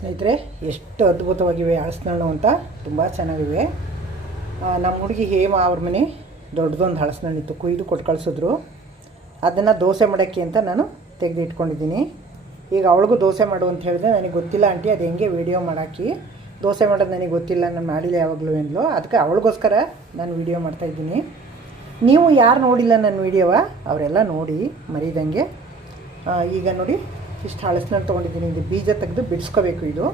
ಸ್ನೇಹಿತರೆ, ಎಷ್ಟು ಅದ್ಭುತವಾಗಿವೆ ಹಳಸಿನಣ್ಣು ಅಂತ. ತುಂಬ ಚೆನ್ನಾಗಿವೆ. ನಮ್ಮ ಹುಡುಗಿ ಹೇಮ ಅವ್ರ ಮನೆ ದೊಡ್ಡದೊಂದು ಹಳಸಿನಣ್ಣಿತ್ತು, ಕುಯ್ದು ಕೊಟ್ಟು ಕಳಿಸಿದ್ರು. ಅದನ್ನು ದೋಸೆ ಮಾಡೋಕ್ಕೆ ಅಂತ ನಾನು ತೆಗೆದು ಇಟ್ಕೊಂಡಿದ್ದೀನಿ. ಈಗ ಅವಳಿಗೂ ದೋಸೆ ಮಾಡು ಅಂತ ಹೇಳಿದೆ. ನನಗೆ ಗೊತ್ತಿಲ್ಲ ಆಂಟಿ, ಅದು ಹೆಂಗೆ ವೀಡಿಯೋ ಮಾಡಾಕಿ, ದೋಸೆ ಮಾಡೋದು ನನಗೆ ಗೊತ್ತಿಲ್ಲ, ನಾನು ಮಾಡಿಲ್ಲ ಯಾವಾಗಲೂ ಎಂದ್ಲು. ಅದಕ್ಕೆ ಅವಳಿಗೋಸ್ಕರ ನಾನು ವೀಡಿಯೋ ಮಾಡ್ತಾಯಿದ್ದೀನಿ. ನೀವು ಯಾರು ನೋಡಿಲ್ಲ ನನ್ನ ವೀಡಿಯೋವ ಅವರೆಲ್ಲ ನೋಡಿ ಮರಿದಂಗೆ. ಈಗ ನೋಡಿ, ಇಷ್ಟು ಹಳಸಿನಣ್ಣು ತೊಗೊಂಡಿದ್ದೀನಿ. ಇದು ಬೀಜ ತೆಗೆದು ಬಿಡಿಸ್ಕೋಬೇಕು. ಇದು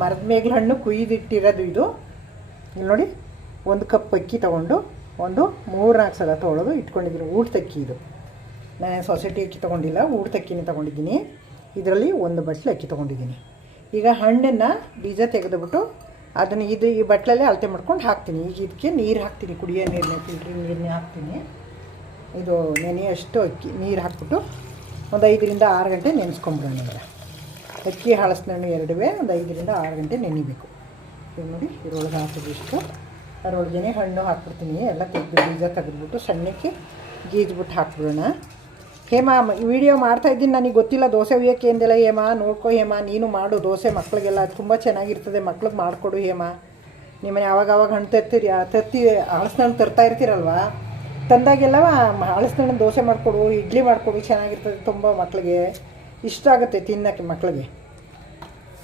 ಮರದ ಮೇಗ್ಲ ಹಣ್ಣು ಕುಯ್ದಿಟ್ಟಿರೋದು ಇದು. ಇಲ್ಲಿ ನೋಡಿ, 1 ಕಪ್ ಅಕ್ಕಿ ತೊಗೊಂಡು ಒಂದು 3-4 ಸಲ ತೊಗೊಳೋದು ಇಟ್ಕೊಂಡಿದ್ದೀನಿ. ಊಟಕ್ಕಿ ಇದು, ನಾನು ಸೊಸೈಟಿ ಅಕ್ಕಿ ತೊಗೊಂಡಿಲ್ಲ, ಊಟಕ್ಕಿನೇ ತೊಗೊಂಡಿದ್ದೀನಿ. ಇದರಲ್ಲಿ 1 ಬಟ್ಲು ಅಕ್ಕಿ ತೊಗೊಂಡಿದ್ದೀನಿ. ಈಗ ಹಣ್ಣನ್ನು ಬೀಜ ತೆಗೆದುಬಿಟ್ಟು ಅದನ್ನು ಈ ಬಟ್ಲಲ್ಲೇ ಅಳತೆ ಮಾಡ್ಕೊಂಡು ಹಾಕ್ತೀನಿ. ಈಗ ಇದಕ್ಕೆ ನೀರು ಹಾಕ್ತೀನಿ, ಕುಡಿಯೋ ನೀರನ್ನೇ, ಫಿಲ್ಟ್ರ್ ನೀರನ್ನೇ ಹಾಕ್ತೀನಿ. ಇದು ನೆನೆಯಷ್ಟು ಅಕ್ಕಿ ನೀರು ಹಾಕ್ಬಿಟ್ಟು ಒಂದು 5-6 ಗಂಟೆ ನೆನೆಸ್ಕೊಂಬಿಡೋಣ. ಈಗ ಅಕ್ಕಿ ಹಳಸಿನಣ್ಣು ಎರಡುವೇ ಒಂದು 5-6 ಗಂಟೆ ನೆನಿಬೇಕು. ಈಗ ನೋಡಿ, ಇದ್ರೊಳಗೆ ಹಾಕಿದಿಷ್ಟು, ಅದರೊಳಗೇ ಹಣ್ಣು ಹಾಕ್ಬಿಡ್ತೀನಿ. ಎಲ್ಲ ತೆಗೆದು ಬೀಜ ತೆಗೆದುಬಿಟ್ಟು ಸಣ್ಣಕ್ಕೆ ಗೀಜ್ಬಿಟ್ಟು ಹಾಕ್ಬಿಡೋಣ. ಹೇಮ, ವಿಡಿಯೋ ಮಾಡ್ತಾಯಿದ್ದೀನಿ, ನನಗೆ ಗೊತ್ತಿಲ್ಲ ದೋಸೆ ಹುಯ್ಯೋಕ್ಕೆ ಎಂದೆಲ್ಲ. ಹೇಮ ನೋಡ್ಕೊ, ಹೇಮ ನೀನು ಮಾಡು ದೋಸೆ, ಮಕ್ಕಳಿಗೆಲ್ಲ ತುಂಬ ಚೆನ್ನಾಗಿರ್ತದೆ, ಮಕ್ಳಿಗೆ ಮಾಡಿಕೊಡು ಹೇಮ. ನಿಮ್ಮನೆ ಆವಾಗ ಹಣ್ಣು ತರ್ತಿ ಹಳಸಿನಣ್ಣು ತರ್ತಾ ಇರ್ತೀರಲ್ವ, ತಂದಾಗೆಲ್ಲ ಹಳಸಿನಣ್ಣು ದೋಸೆ ಮಾಡಿಕೊಡು, ಇಡ್ಲಿ ಮಾಡಿಕೊಡು, ಚೆನ್ನಾಗಿರ್ತದೆ. ತುಂಬ ಮಕ್ಕಳಿಗೆ ಇಷ್ಟ ಆಗುತ್ತೆ ತಿನ್ನೋಕ್ಕೆ. ಮಕ್ಕಳಿಗೆ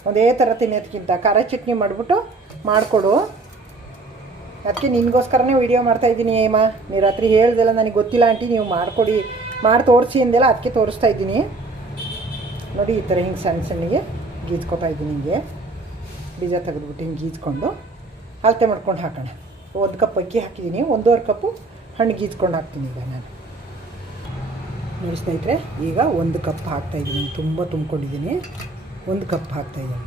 ಒಂದೇ ಥರ ತಿನ್ನೋದಕ್ಕಿಂತ ಖಾರ ಚಟ್ನಿ ಮಾಡಿಬಿಟ್ಟು ಮಾಡಿಕೊಡು. ಅದಕ್ಕೆ ನಿನಗೋಸ್ಕರನೇ ವೀಡಿಯೋ ಮಾಡ್ತಾಯಿದ್ದೀನಿ. ಹೇಮ, ನೀವು ರಾತ್ರಿ ಹೇಳ್ದೆಲ್ಲ ನನಗೆ ಗೊತ್ತಿಲ್ಲ ಆಂಟಿ, ನೀವು ಮಾಡಿಕೊಡಿ, ಮಾಡಿ ತೋರಿಸಿ ಅಂದೆಲ್ಲ, ಅದಕ್ಕೆ ತೋರಿಸ್ತಾ ಇದ್ದೀನಿ. ನೋಡಿ, ಈ ಥರ ಹಿಂಗೆ ಸಣ್ಣ ಸಣ್ಣಗೆ ಗೀಜ್ಕೊತಾ ಇದ್ದೀನಿ. ಹಿಂಗೆ ಬೀಜ ತೆಗೆದುಬಿಟ್ಟು ಹಿಂಗೆ ಗೀಜ್ಕೊಂಡು ಅಳತೆ ಮಾಡ್ಕೊಂಡು ಹಾಕೋಣ. 1 ಕಪ್ ಅಕ್ಕಿ ಹಾಕಿದ್ದೀನಿ, 1.5 ಕಪ್ಪು ಹಣ್ಣು ಗೀಜ್ಕೊಂಡು ಹಾಕ್ತೀನಿ. ಈಗ ನಾನು ನೋಡಿ ಸ್ನೇಹಿತರೆ, ಈಗ 1 ಕಪ್ ಹಾಕ್ತಾಯಿದ್ದೀನಿ. ತುಂಬ ತುಂಬ್ಕೊಂಡಿದ್ದೀನಿ. 1 ಕಪ್ ಹಾಕ್ತಾಯಿದ್ದೀನಿ.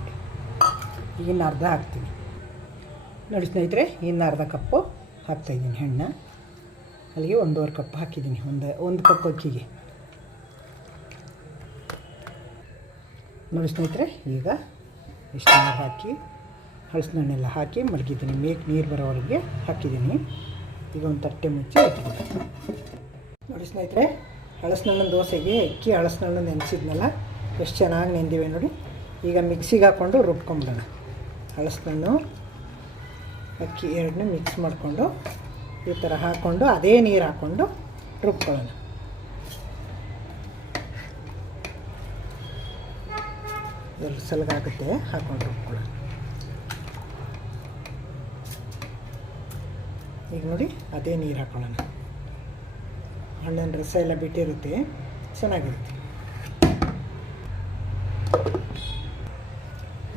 ಈಗಿನ್ನು ಅರ್ಧ ಹಾಕ್ತೀನಿ. ನೋಡಿ ಸ್ನೇಹಿತರೆ, ಇನ್ನು ಅರ್ಧ ಕಪ್ಪು ಹಾಕ್ತಾಯಿದ್ದೀನಿ ಹಣ್ಣು. ಅಲ್ಲಿಗೆ 1.5 ಕಪ್ ಹಾಕಿದ್ದೀನಿ. 1 ಕಪ್ ಅಕ್ಕಿಗೆ. ನೋಡಿ ಸ್ನೇಹಿತರೆ, ಈಗ ಇಷ್ಟು ನೀರು ಹಾಕಿ ಹಳಸಿನಣ್ಣೆಲ್ಲ ಹಾಕಿ ಮಡಗಿದ್ದೀನಿ. ನೀರು ಬರೋವರೆಗೆ ಹಾಕಿದ್ದೀನಿ. ಈಗ ಒಂದು ತಟ್ಟೆ ಮುಚ್ಚಿ ಇಟ್ಬಿಟ್ಟು. ನೋಡಿ ಸ್ನೇಹಿತರೆ, ಹಳಸಿನಣ್ಣನ ದೋಸೆಗೆ ಅಕ್ಕಿ ಹಳಸಿನಣ್ಣು ನೆನೆಸಿದ್ನಲ್ಲ, ಎಷ್ಟು ಚೆನ್ನಾಗಿ ನೆಂದಿವೆ ನೋಡಿ. ಈಗ ಮಿಕ್ಸಿಗೆ ಹಾಕ್ಕೊಂಡು ರುಬ್ಕೊಂಬಿಡೋಣ. ಹಳಸಿನಣ್ಣು ಅಕ್ಕಿ ಎರಡನ್ನೂ ಮಿಕ್ಸ್ ಮಾಡಿಕೊಂಡು ಈ ಥರ ಹಾಕ್ಕೊಂಡು ಅದೇ ನೀರು ಹಾಕ್ಕೊಂಡು ರುಬ್ಕೊಳ್ಳೋಣ. ಸಲಗಾಗುತ್ತೆ, ಹಾಕ್ಕೊಂಡು ರುಬ್ಕೊಳ್ಳೋಣ. ಈಗ ನೋಡಿ, ಅದೇ ನೀರು ಹಾಕ್ಕೊಳ್ಳೋಣ. ಹಣ್ಣಿನ ರಸ ಎಲ್ಲ ಬಿಟ್ಟಿರುತ್ತೆ, ಚೆನ್ನಾಗಿರುತ್ತೆ.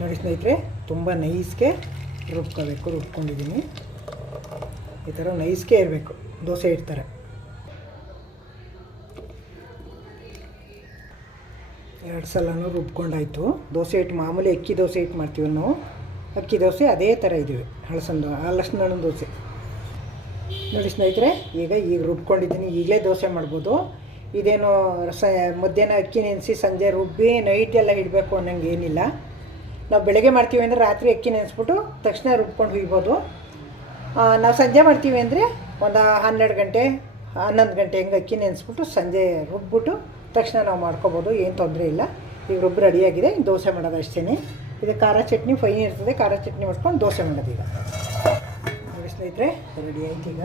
ನೋಡಿ ಸ್ನೇಹಿತರೆ, ತುಂಬ ನೈಸ್ಗೆ ರುಬ್ಕೋಬೇಕು. ರುಬ್ಕೊಂಡಿದ್ದೀನಿ. ಈ ಥರ ನೈಸ್ಗೆ ಇರಬೇಕು, ದೋಸೆ ಇಡ್ತಾರೆ. ಎರಡು ಸಲನೂ ರುಬ್ಕೊಂಡಾಯಿತು. ದೋಸೆ ಹಿಟ್ಟು ಮಾಮೂಲಿ ಅಕ್ಕಿ ದೋಸೆ ಹಿಟ್ಟು ಮಾಡ್ತೀವಿ ನಾವು. ಅಕ್ಕಿ ದೋಸೆ ಅದೇ ಥರ ಇದ್ದೀವಿ. ಹಳಸಿನಣ್ಣು ದೋಸೆ. ನೋಡಿ ಸ್ನೇಹಿತರೆ, ಈಗ ರುಬ್ಕೊಂಡಿದ್ದೀನಿ. ಈಗಲೇ ದೋಸೆ ಮಾಡ್ಬೋದು. ಇದೇನು ಮಧ್ಯಾಹ್ನ ಅಕ್ಕಿ ನೆನೆಸಿ ಸಂಜೆ ರುಬ್ಬಿ ನೈಟ್ ಎಲ್ಲ ಇಡಬೇಕು ಅನ್ನೋಂಗೆ ಏನಿಲ್ಲ. ನಾವು ಬೆಳಗ್ಗೆ ಮಾಡ್ತೀವಿ ಅಂದರೆ ರಾತ್ರಿ ಅಕ್ಕಿ ನೆನೆಸ್ಬಿಟ್ಟು ತಕ್ಷಣ ರುಬ್ಕೊಂಡು ಹುಯ್ಬೋದು. ನಾವು ಸಂಜೆ ಮಾಡ್ತೀವಿ ಅಂದರೆ ಒಂದು 12 ಗಂಟೆ 11 ಗಂಟೆ ಹೆಂಗೆ ಅಕ್ಕಿ ನೆನೆಸ್ಬಿಟ್ಟು ಸಂಜೆ ರುಬ್ಬಿಬಿಟ್ಟು ತಕ್ಷಣ ನಾವು ಮಾಡ್ಕೊಬೋದು, ಏನು ತೊಂದರೆ ಇಲ್ಲ. ಈಗ ರುಬ್ಬು ರೆಡಿಯಾಗಿದೆ. ದೋಸೆ ಮಾಡೋದು ಅಷ್ಟೇ. ಇದು ಖಾರ ಚಟ್ನಿ ಫೈನ್ ಇರ್ತದೆ. ಖಾರ ಚಟ್ನಿ ಮಾಡ್ಕೊಂಡು ದೋಸೆ ಮಾಡೋದು. ಈಗ ನೋಡಿ ಸ್ನೇಹಿತರೆ, ರೆಡಿ ಆಯ್ತು. ಈಗ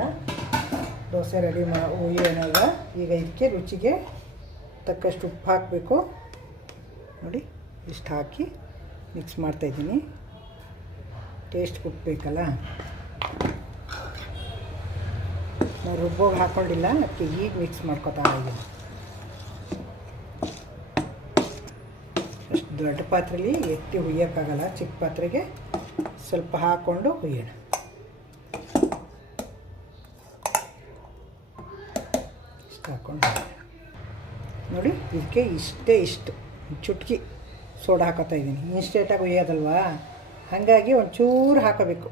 ದೋಸೆ ರೆಡಿ ಹುಯ್ಯೋಣಲ್ಲ. ಈಗ ಇದಕ್ಕೆ ರುಚಿಗೆ ತಕ್ಕಷ್ಟು ಉಪ್ಪು ಹಾಕಬೇಕು. ನೋಡಿ, ಇಷ್ಟು ಹಾಕಿ ಮಿಕ್ಸ್ ಮಾಡ್ತಾಯಿದ್ದೀನಿ. ಟೇಸ್ಟ್ ಕೊಡಬೇಕಲ್ಲ. ನಾವು ರುಬ್ಬೋಗಿ ಹಾಕ್ಕೊಂಡಿಲ್ಲ, ಅದಕ್ಕೆ ಈಗ ಮಿಕ್ಸ್ ಮಾಡ್ಕೊತಾ ಇದ್ದೀನಿ. ಅಷ್ಟು ದೊಡ್ಡ ಪಾತ್ರೆಯಲ್ಲಿ ಎತ್ತಿ ಹುಯ್ಯೋಕ್ಕಾಗಲ್ಲ. ಚಿಕ್ಕ ಪಾತ್ರೆಗೆ ಸ್ವಲ್ಪ ಹಾಕ್ಕೊಂಡು ಹುಯ್ಯೋಣ. ಇಷ್ಟು ಹಾಕ್ಕೊಂಡು ನೋಡಿ, ಇದಕ್ಕೆ ಇಷ್ಟು ಚುಟ್ಕಿ ಸೋಡಾ ಹಾಕೋತಾ ಇದ್ದೀನಿ. ಇನ್ಸ್ಟೇಟಾಗಿ ಹುಯ್ಯೋದಲ್ವಾ, ಹಾಗಾಗಿ ಒಂಚೂರು ಹಾಕಬೇಕು.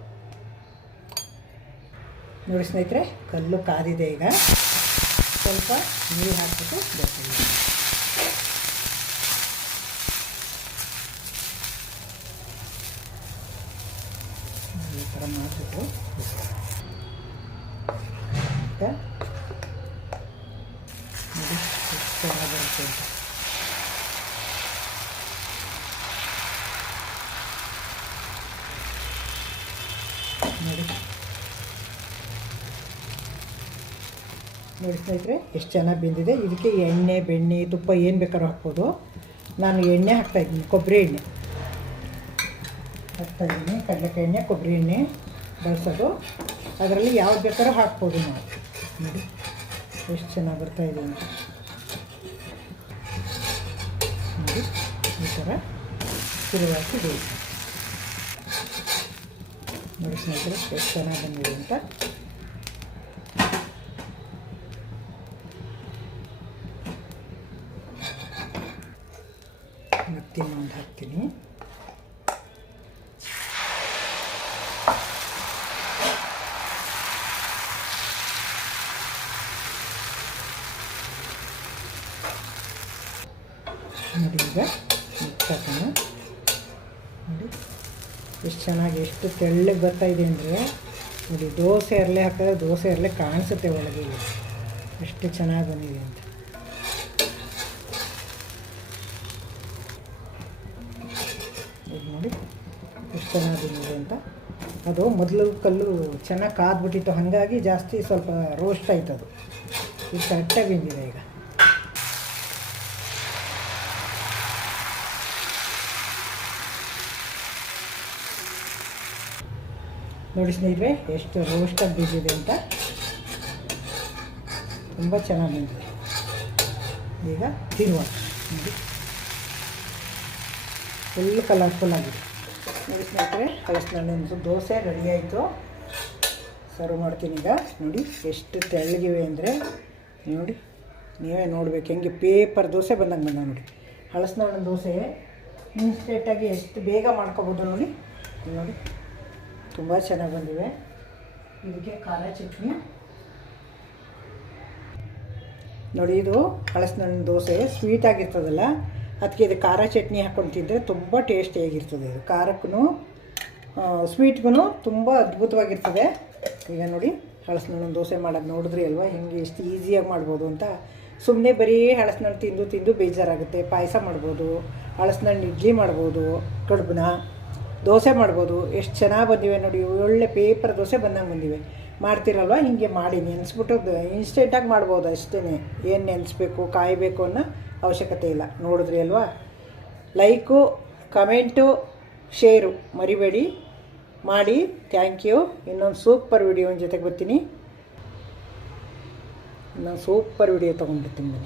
ನೋಡಿ ಸ್ನೇಹಿತರೆ, ಕಲ್ಲು ಕಾದಿದೆ. ಈಗ ಸ್ವಲ್ಪ ನೀರು ಹಾಕ್ಬಿಟ್ಟು ಬರ್ತೀನಿ. ಈ ಥರ ಮಾಡಿಬಿಟ್ಟು ನೋಡಿ ಎಷ್ಟು ಚೆನ್ನಾಗಿ ಬರುತ್ತೆ ಅಂತ. ನೋಡಿ ಸ್ನೇಹಿತರೆ ಎಷ್ಟು ಚೆನ್ನಾಗಿ ಬೆಂದಿದೆ. ಇದಕ್ಕೆ ಎಣ್ಣೆ ಬೆಣ್ಣೆ ತುಪ್ಪ ಏನು ಬೇಕಾದ್ರೂ ಹಾಕ್ಬೋದು. ನಾನು ಎಣ್ಣೆ ಹಾಕ್ತಾಯಿದ್ದೀನಿ, ಕೊಬ್ಬರಿ ಎಣ್ಣೆ ಹಾಕ್ತಾಯಿದ್ದೀನಿ. ಕಡಲೆಕಾಯಿ ಎಣ್ಣೆ ಕೊಬ್ಬರಿ ಎಣ್ಣೆ ಬಳಸೋದು. ಅದರಲ್ಲಿ ಯಾವ್ದು ಬೇಕಾದ್ರೂ ಹಾಕ್ಬೋದು ನಾವು. ನೋಡಿ ಎಷ್ಟು ಚೆನ್ನಾಗಿ ಬರ್ತಾಯಿದೆ ಅಂತ. ನೋಡಿ ಈ ಥರ ತಿರುವಾಕಿ ಬೇಯಿಸಿ. ನೋಡಿ ಸ್ನೇಹಿತರೆ ಎಷ್ಟು ಚೆನ್ನಾಗಿ ಬಂದಿದೆ ಅಂತ. ಮತ್ತಿನ್ನೊಂದು ಹಾಕ್ತೀನಿ. ನೋಡಿ ಈಗ ಮಿಕ್ಸ್ ಹಾಕೋಣ. ನೋಡಿ ಎಷ್ಟು ಚೆನ್ನಾಗಿ ಎಷ್ಟು ತೆಳ್ಳಗೆ ಬರ್ತಾಯಿದೆ ಅಂದರೆ ನೋಡಿ, ದೋಸೆ ಅರಳೆ ಹಾಕಿದ್ರೆ ದೋಸೆ ಅರಳೆ ಕಾಣಿಸುತ್ತೆ ಒಳಗೆ. ಎಷ್ಟು ಚೆನ್ನಾಗಿ ಬಂದಿದೆ ಅಂತ. ಇದು ನೋಡಿ ಎಷ್ಟು ಚೆನ್ನಾಗಿ ಬಂದಿದೆ ಅಂತ. ಅದು ಮೊದಲು ಕಲ್ಲು ಚೆನ್ನಾಗಿ ಕಾದ್ಬಿಟ್ಟಿತ್ತು, ಹಾಗಾಗಿ ಜಾಸ್ತಿ ಸ್ವಲ್ಪ ರೋಸ್ಟ್ ಆಯ್ತು. ಅದು ಈಗ ಕರೆಕ್ಟಾಗಿ ಬಂದಿದೆ. ಈಗ ನೋಡಿ ಸ್ನೇಹಿತರೆ ಎಷ್ಟು ರೋಸ್ಟಾಗಿ ಬಿದ್ದಿದೆ ಅಂತ. ತುಂಬ ಚೆನ್ನಾಗಿ ಬಂದಿದೆ. ಈಗ ತಿರುವ ನೋಡಿ ಫುಲ್ ಕಲರ್ಫುಲ್ ಆಗಿದೆ. ನೋಡಿ ಸ್ನೇಹಿತರೆ ಹಲಸಿನಣ್ಣು ದೋಸೆ ರೆಡಿ ಆಯಿತು. ಸರ್ವ್ ಮಾಡ್ತೀನಿ ಈಗ. ನೋಡಿ ಎಷ್ಟು ತೆಳ್ಳಗಿವೆ ಅಂದರೆ ನೋಡಿ, ನೀವೇ ನೋಡಬೇಕು ಹೆಂಗೆ ಪೇಪರ್ ದೋಸೆ ಬಂದಂಗೆ ನೋಡಿ. ಹಲಸಿನಣ್ಣು ದೋಸೆ ಇನ್ಸ್ಟೆಂಟಾಗಿ ಎಷ್ಟು ಬೇಗ ಮಾಡ್ಕೊಬೋದು ನೋಡಿ. ನೋಡಿ ತುಂಬ ಚೆನ್ನಾಗಿ ಬಂದಿವೆ. ಇದಕ್ಕೆ ಖಾರ ಚಟ್ನಿ ನೋಡಿ. ಇದು ಹಲಸಿನಣ್ಣು ದೋಸೆ ಸ್ವೀಟ್ ಆಗಿರ್ತದಲ್ಲ, ಅದಕ್ಕೆ ಇದು ಖಾರ ಚಟ್ನಿ ಹಾಕ್ಕೊಂಡು ತಿಂದರೆ ತುಂಬ ಟೇಸ್ಟಿಯಾಗಿರ್ತದೆ. ಇದು ಖಾರಕ್ಕೂ ಸ್ವೀಟ್ಗೂ ತುಂಬ ಅದ್ಭುತವಾಗಿರ್ತದೆ. ಈಗ ನೋಡಿ ಹಲಸಿನಣ್ಣು ದೋಸೆ ಮಾಡೋದು ನೋಡಿದ್ರಿ ಅಲ್ವಾ, ಹೆಂಗೆ ಎಷ್ಟು ಈಸಿಯಾಗಿ ಮಾಡ್ಬೋದು ಅಂತ. ಸುಮ್ಮನೆ ಬರೀ ಹಲಸಿನಣ್ಣು ತಿಂದು ತಿಂದು ಬೇಜಾರಾಗುತ್ತೆ. ಪಾಯಸ ಮಾಡ್ಬೋದು, ಹಲಸಿನಣ್ಣು ಇಡ್ಲಿ ಮಾಡ್ಬೋದು, ಕಡುಬನ್ನ ದೋಸೆ ಮಾಡ್ಬೋದು. ಎಷ್ಟು ಚೆನ್ನಾಗಿ ಬಂದಿವೆ ನೋಡಿ. ಒಳ್ಳೆ ಪೇಪರ್ ದೋಸೆ ಬಂದಂಗೆ ಬಂದಿವೆ. ಮಾಡ್ತಿರಲ್ವ ಹಿಂಗೆ ಮಾಡಿ ನೆನೆಸ್ಬಿಟ್ಟು ಇನ್ಸ್ಟೆಂಟಾಗಿ ಮಾಡ್ಬೋದು ಅಷ್ಟೇ. ಏನು ನೆನೆಸ್ಬೇಕು ಕಾಯಬೇಕು ಅನ್ನೋ ಅವಶ್ಯಕತೆ ಇಲ್ಲ. ನೋಡಿದ್ರಿ ಅಲ್ವಾ. ಲೈಕು ಕಮೆಂಟು ಶೇರು ಮರಿಬೇಡಿ ಮಾಡಿ. Thank you. ಇನ್ನೊಂದು ಸೂಪರ್ ವಿಡಿಯೋನ ಜೊತೆಗೆ ಬರ್ತೀನಿ. ಇನ್ನೊಂದು ಸೂಪರ್ ವಿಡಿಯೋ ತೊಗೊಂಡ್ಬರ್ತೀನಿ.